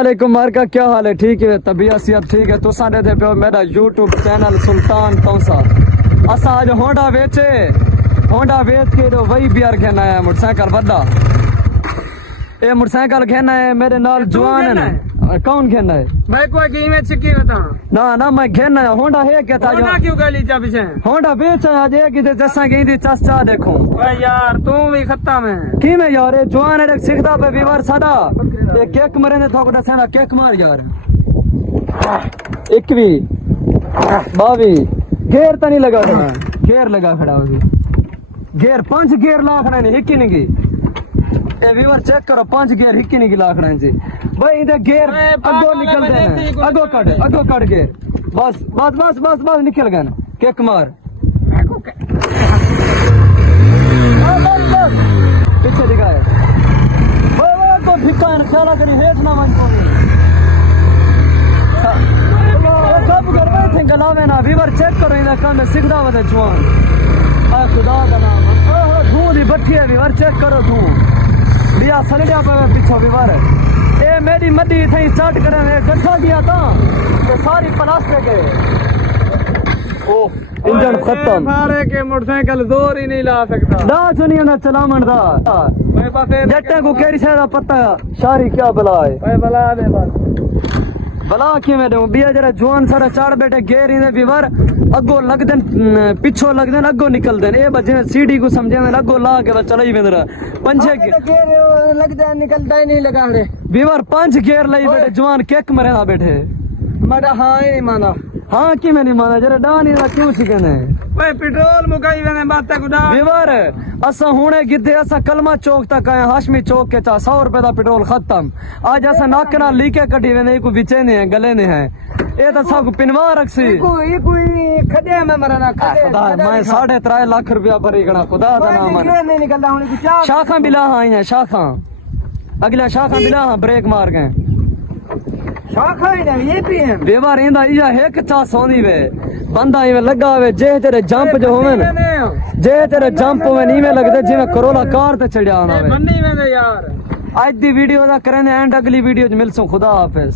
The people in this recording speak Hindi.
अस्सलामुअलैकुम मार का क्या हाल है? ठीक है, तबीयत सेहत ठीक है? तुसा दे पे मेरा यूट्यूब चैनल सुल्तान तौसा। असा आज होंडा बेच के तो वही बिहार खेना है मोटरसाइकिल बदा। ये मोटरसाइकिल खेना है मेरे नाल जवान है। कौन खेना है? मैं कोई की में छिकी बता ना मैं खेना है। होंडा है क्या था? होंडा क्यों गाली चा पीछे? होंडा बेच आज एक जैसा कहीं थी चस चा देखो। ओए यार तू भी खत्म है की में यार ये जवान है सिखदा पे विवार सादा। ये केक मरे ने थोड़ा दसना केक मार यार। 21 22 गेर तो नहीं लगा खड़ा। गेर लगा खड़ा होगी। गेर 5 गेर लाखड़ा नहीं हिक्की नहीं की। ए व्यूअर चेक करो 5 गेर हिक्की नहीं की लाखड़ा जी भाई। इधर गेर अगो निकलते हैं। अगो कट गेर बस निकल गए ना। केक मार पीछे दिखाए को भिक्का ख्याला करी हेठ ना मन कब घर में थे गलावे ना व्यूअर चेक करो इधर काम सिखदा वदे जवान। आ खुदा का नाम ओहो धूं दी बठी है व्यूअर चेक करो धूं लिया सलड़िया पे पीछे व्यूअर ए मेरी मड्डी थई चाट करे ने गड्ढा दिया था तो सारी प्लास्टिक है। ओ इंजन खत्म। सारे के मोटरसाइकिल जोर ही नहीं ला सकता। दा सुनिए ना चलामन दा मेरे पास जट्टे को केरी से पता सारी क्या बला है? ओए बला दे बस भला कि मैं दूं बिया जरा जवान सारा चार बेटे गेर इंदे विवर अगो लग देन पिछो लग देन अगो निकल देन। ए बजे सीडी को समझे अगो ला के चला ही वेंदरा पंजे गेर लग दे निकलता ही नहीं लगा रे विवर 5 गेर लई बेटे जवान केक मरे ना बैठे। मरा हां ही माना हाँ कि मैं नहीं माना जरा डानी ना क्यों सिकने ओए पेट्रोल मुकाई वेने बात गुडा विवर असा हुणे गिद्धे असा कलमा चौक तक आए हाशमी चौक के चा 100 रुपए दा पेट्रोल खत्म। आज असा नाक ना लीके कटी वेने को बिचे ने गले ने है ए तो सब पिनवा रखसी कोई खदे में मरना खदे खुदा मैं 3.5 लाख रुपया भरी गणा खुदा दा नाम है। नहीं निकलता हुन की चाह शाखा बिला हां है शाखा अगला शाखा बिला हां ब्रेक मार गए शाखा ही नहीं ये भी है बेवा रेंदा इया एक चा सोंदी वे बंदा इवे लगा वे जे तेरे जंप जो होवे ना जे तेरे जंप होवे नीवे लगदे जिवे करोला कार ते चढ़या होना वे बन्नी वेंदे यार। आज दी वीडियो दा करने एंड अगली वीडियो च मिलसू खुदा हाफिज।